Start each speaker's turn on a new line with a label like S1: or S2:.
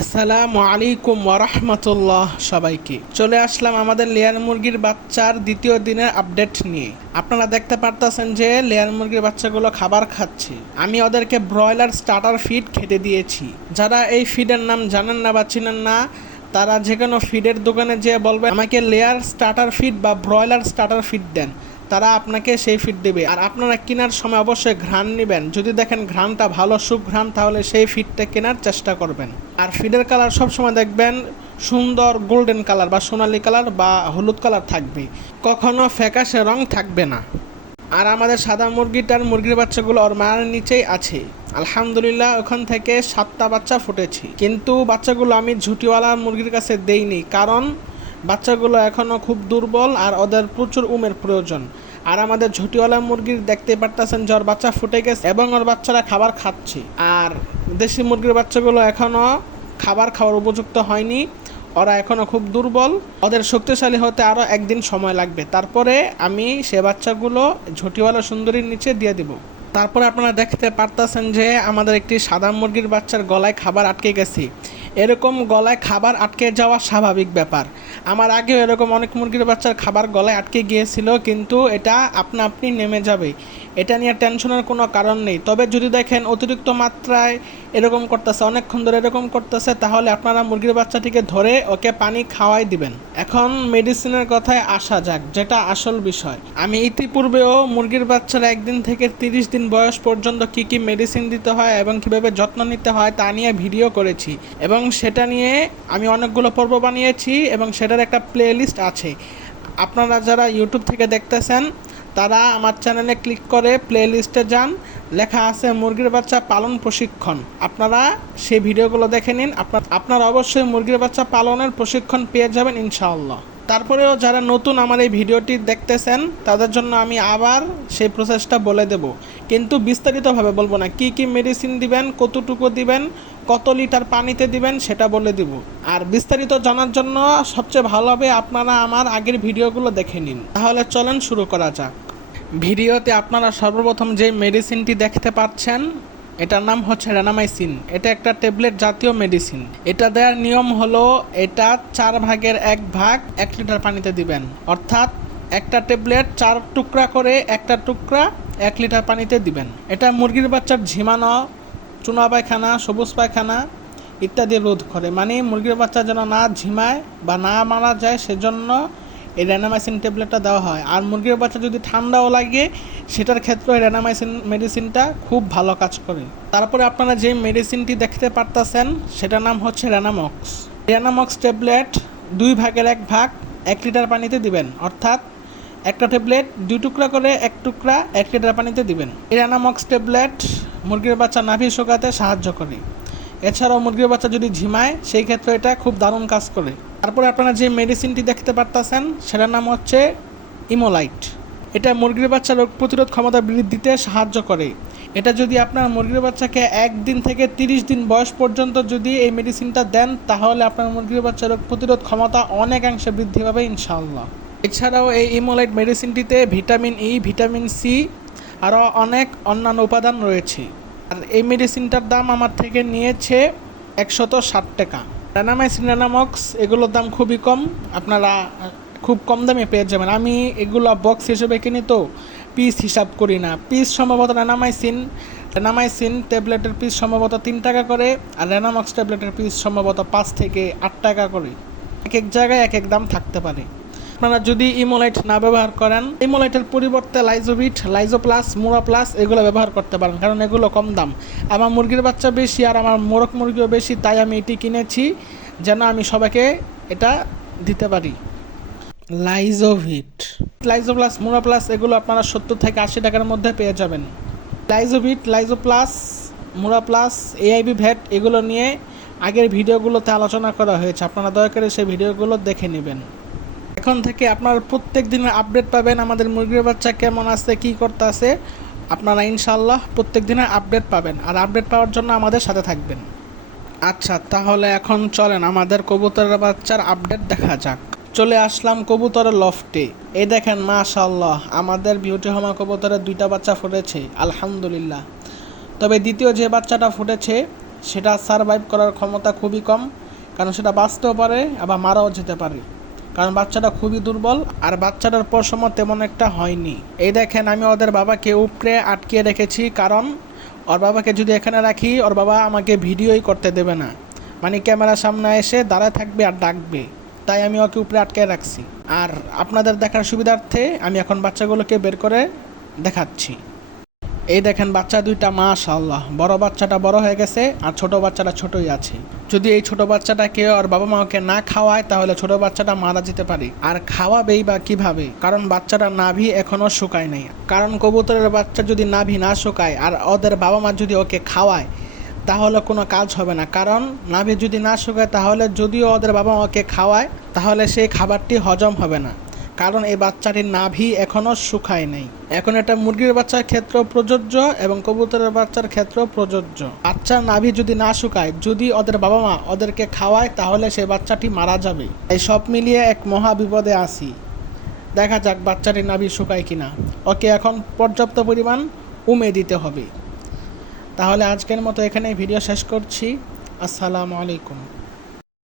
S1: আসসালামু আলাইকুম ওরহমতুল্লাহ সবাইকে। চলে আসলাম আমাদের লেয়ার মুরগির বাচ্চার দ্বিতীয় দিনের আপডেট নিয়ে। আপনারা দেখতে পারতেছেন যে লেয়ার মুরগির বাচ্চাগুলো খাবার খাচ্ছে। আমি ওদেরকে ব্রয়লার স্টার্টার ফিড খেতে দিয়েছি। যারা এই ফিডের নাম জানেন না বা চিনেন না, তারা যে কোনো ফিডের দোকানে যেয়ে বলবে, আমাকে লেয়ার স্টার্টার ফিড বা ব্রয়লার স্টার্টার ফিড দেন। তারা আপনাকে সেই ফিড দেবে। আর আপনারা কেনার সময় অবশ্যই ঘ্রাণ নেবেন। যদি দেখেন ঘ্রাণটা ভালো সুঘ্রাণ তাহলে সেই ফিডটা কেনার চেষ্টা করবেন। আর ফিডের কালার সবসময় দেখবেন সুন্দর গোল্ডেন কালার বা সোনালী কালার বা হলুদ কালার থাকবে। কখনো ফ্যাকাশে রং থাকবে না। আর আমাদের সাদা মুরগিটার মুরগির বাচ্চাগুলো ওর মায়ের নিচেই আছে। আলহামদুলিল্লাহ, ওখান থেকে সাতটা বাচ্চা ফুটেছে। কিন্তু বাচ্চাগুলো আমি ঝুটিওয়ালা মুরগির কাছে দেইনি। কারণ বাচ্চাগুলো এখনও খুব দুর্বল আর ওদের প্রচুর উমের প্রয়োজন। আর আমাদের ঝুটিওয়ালা মুরগির দেখতে পারতেছেন যে ওর বাচ্চা ফুটে গেছে এবং ওর বাচ্চারা খাবার খাচ্ছে। আর দেশি মুরগির বাচ্চাগুলো এখনও খাবার খাওয়ার উপযুক্ত হয়নি। ওরা এখনও খুব দুর্বল। ওদের শক্তিশালী হতে আরও একদিন সময় লাগবে। তারপরে আমি সে বাচ্চাগুলো ঝুটিওয়ালা সুন্দরীর নিচে দিয়ে দিব। তারপরে আপনারা দেখতে পারতেছেন যে আমাদের একটি সাদা মুরগির বাচ্চার গলায় খাবার আটকে গেছে। এরকম গলায় খাবার আটকে যাওয়া স্বাভাবিক ব্যাপার। আমার আগেও এরকম অনেক মুরগির বাচ্চার খাবার গলায় আটকে গিয়েছিল, কিন্তু এটা আপনা আপনি নেমে যাবে। এটা নিয়ে টেনশনের কোনো কারণ নেই। তবে যদি দেখেন অতিরিক্ত মাত্রায় এরকম করতেছে, অনেকক্ষণ ধরে এরকম করতেছে, তাহলে আপনারা মুরগির বাচ্চাটিকে ধরে ওকে পানি খাওয়াই দিবেন। এখন মেডিসিনের কথায় আসা যাক, যেটা আসল বিষয়। আমি ইতিপূর্বেও মুরগির বাচ্চারা একদিন থেকে তিরিশ দিন বয়স পর্যন্ত কি কি মেডিসিন দিতে হয় এবং কীভাবে যত্ন নিতে হয় তা নিয়ে ভিডিও করেছি। এবং সেটা নিয়ে আমি অনেকগুলো পর্ব বানিয়েছি এবং সেটার একটা প্লে লিস্ট আছে। আপনারা যারা ইউটিউব থেকে দেখতেছেন, তারা আমার চ্যানেলে ক্লিক করে প্লে লিস্টে যান। লেখা আছে মুরগির বাচ্চা পালন প্রশিক্ষণ। আপনারা সেই ভিডিওগুলো দেখে নিন। আপনার আপনারা অবশ্যই মুরগির বাচ্চা পালনের প্রশিক্ষণ পেয়ে যাবেন, ইনশাআল্লাহ। তারপরেও যারা নতুন আমার এই ভিডিওটি দেখতেছেন, তাদের জন্য আমি আবার সেই প্রসেসটা বলে দেব। কিন্তু বিস্তারিতভাবে বলব না, কি কি মেডিসিন দিবেন, কতটুকু দিবেন, কত লিটার পানিতে দিবেন সেটা বলে দিব। আর বিস্তারিত জানার জন্য সবচেয়ে ভালো হবে আপনারা আমার আগের ভিডিওগুলো দেখে নিন। তাহলে চলেন শুরু করা যাক। ভিডিওতে আপনারা সর্বপ্রথম যে মেডিসিনটি দেখতে পাচ্ছেন এটার নাম হচ্ছে রেনামাইসিন এটা একটা ট্যাবলেট জাতীয় মেডিসিন এটা দেওয়ার নিয়ম হলো, এটা চার ভাগের এক ভাগ এক লিটার পানিতে দিবেন। অর্থাৎ একটা ট্যাবলেট চার টুকরা করে একটা টুকরা এক লিটার পানিতে দিবেন। এটা মুরগির বাচ্চার ঝিমানো, চুনা পায়খানা, সবুজ পায়খানা ইত্যাদি রোধ করে। মানে মুরগির বাচ্চা যেন না ঝিমায় বা না মারা যায়, সেজন্য এই রেনামাইসিন ট্যাবলেটটা দেওয়া হয়। আর মুরগির বাচ্চা যদি ঠান্ডাও লাগে, সেটার ক্ষেত্রে এই রেনামাইসিন মেডিসিনটা খুব ভালো কাজ করে। তারপরে আপনারা যে মেডিসিনটি দেখতে পারতেছেন, সেটার নাম হচ্ছে র্যানামক্স রেনামক্স ট্যাবলেট দুই ভাগের এক ভাগ এক লিটার পানিতে দিবেন। অর্থাৎ একটা ট্যাবলেট দুই টুকরা করে এক টুকরা এক লিটার পানিতে দিবেন। এই রেনামক্স ট্যাবলেট মুরগির বাচ্চা নাভি শোকাতে সাহায্য করে। এছাড়াও মুরগির বাচ্চা যদি ঝিমায়, সেই ক্ষেত্রে এটা খুব দারুণ কাজ করে। তারপরে আপনারা যে মেডিসিনটি দেখতে পারতেছেন, সেটার নাম হচ্ছে ইমোলাইট। এটা মুরগির বাচ্চা রোগ প্রতিরোধ ক্ষমতা বৃদ্ধিতে সাহায্য করে। এটা যদি আপনার মুরগির বাচ্চাকে একদিন থেকে তিরিশ দিন বয়স পর্যন্ত যদি এই মেডিসিনটা দেন, তাহলে আপনার মুরগির বাচ্চা রোগ প্রতিরোধ ক্ষমতা অনেকাংশে বৃদ্ধি পাবে ইনশাআল্লাহ। এছাড়াও এই ইমোলাইট মেডিসিনটিতে ভিটামিন ই ভিটামিন সি আরও অনেক অন্যান্য উপাদান রয়েছে। আর এই মেডিসিনটার দাম আমার থেকে নিয়েছে একশত ষাট টাকা। রেনামাইসিন ডানামক্স এগুলোর দাম খুবই কম। আপনারা খুব কম দামে পেয়ে যাবেন। আমি এগুলো বক্স হিসেবে কিনি তো পিস হিসাব করি না। পিস সম্ভবত ডানামাইসিন ডানামাইসিন ট্যাবলেটের পিস সম্ভবত তিন টাকা করে, আর ডানামক্স ট্যাবলেটের পিস সম্ভবত পাঁচ থেকে আট টাকা করে। এক এক জায়গায় এক এক দাম থাকতে পারে। আপনারা যদি ইমোলাইট না ব্যবহার করেন, ইমোলাইটের পরিবর্তে লাইজোভিট লাইজো প্লাস মোরা প্লাস এগুলো ব্যবহার করতে পারেন, কারণ এগুলো কম দাম। আমার মুরগির বাচ্চা বেশি আর আমার মোরগ মুরগিও বেশি, তাই আমি এটি কিনেছি যেন আমি সবাইকে এটা দিতে পারি। লাইজোভিট। লাইজো প্লাস মোরা প্লাস এগুলো আপনারা সত্তর থেকে আশি টাকার মধ্যে পেয়ে যাবেন। লাইজোভিট লাইজো প্লাস মোরা প্লাস এআইবি ভ্যাট এগুলো নিয়ে আগের ভিডিওগুলোতে আলোচনা করা হয়েছে। আপনারা দয়া করে সেই ভিডিওগুলো দেখে নেবেন। এখন থেকে আপনারা প্রত্যেক দিনের আপডেট পাবেন আমাদের মুরগির বাচ্চা কেমন আছে, কি করতে আছে। আপনারা ইনশাল্লাহ প্রত্যেক দিনের আপডেট পাবেন আর আপডেট পাওয়ার জন্য আমাদের সাথে থাকবেন। আচ্ছা তাহলে এখন চলেন আমাদের কবুতরের বাচ্চার আপডেট দেখা যাক। চলে আসলাম কবুতরের লফটে। এই দেখেন মাশাল্লাহ আমাদের বিউটি হমা কবুতরের দুইটা বাচ্চা ফুটেছে, আলহামদুলিল্লাহ। তবে দ্বিতীয় যে বাচ্চাটা ফুটেছে, সেটা সারভাইভ করার ক্ষমতা খুবই কম, কারণ সেটা বাঁচতেও পারে, আবার মারাও যেতে পারে। কারণ বাচ্চাটা খুবই দুর্বল, আর বাচ্চাটার পশম তেমন একটা হয়নি। এই দেখেন, আমি ওদের বাবাকে উপরে আটকিয়ে রেখেছি, কারণ ওর বাবাকে যদি এখানে রাখি, ওর বাবা আমাকে ভিডিওই করতে দেবে না। মানে ক্যামেরার সামনে এসে দাঁড়ায় থাকবে আর ডাকবে। তাই আমি ওকে উপরে আটকে রাখছি। আর আপনাদের দেখার সুবিধার্থে আমি এখন বাচ্চাগুলোকে বের করে দেখাচ্ছি। এই দেখেন বাচ্চা দুইটা, মাশাআল্লাহ। বড় বাচ্চাটা বড় হয়ে গেছে আর ছোট বাচ্চাটা ছোটই আছে। যদি এই ছোট বাচ্চাটা কেউ ওর বাবা মা মাকে না খাওয়ায়, তাহলে ছোট বাচ্চাটা মারা যেতে পারে। আর খাওয়াবেই বা কীভাবে? কারণ বাচ্চাটা নাভি এখনও শুকায় নাই। কারণ কবুতরের বাচ্চা যদি নাভি না শুকায় আর ওদের বাবা মা যদি ওকে খাওয়ায়, তাহলে কোনো কাজ হবে না। কারণ নাভি যদি না শুকায়, তাহলে যদিও ওদের বাবা মাকে খাওয়ায়, তাহলে সেই খাবারটি হজম হবে না। কারণ এই বাচ্চাটির নাভি এখনও শুকায় নেই। এখন এটা মুরগির বাচ্চার ক্ষেত্রেও প্রযোজ্য এবং কবুতরের বাচ্চার ক্ষেত্রেও প্রযোজ্য। বাচ্চার নাভি যদি না শুকায়, যদি ওদের বাবা মা ওদেরকে খাওয়ায়, তাহলে সেই বাচ্চাটি মারা যাবে। এই সব মিলিয়ে এক মহা বিপদে আসি দেখা যাক বাচ্চাটির নাভি শুকায় কিনা। ওকে এখন পর্যাপ্ত পরিমাণ উমে দিতে হবে। তাহলে আজকের মতো এখানে ভিডিও শেষ করছি। আসসালামু আলাইকুম।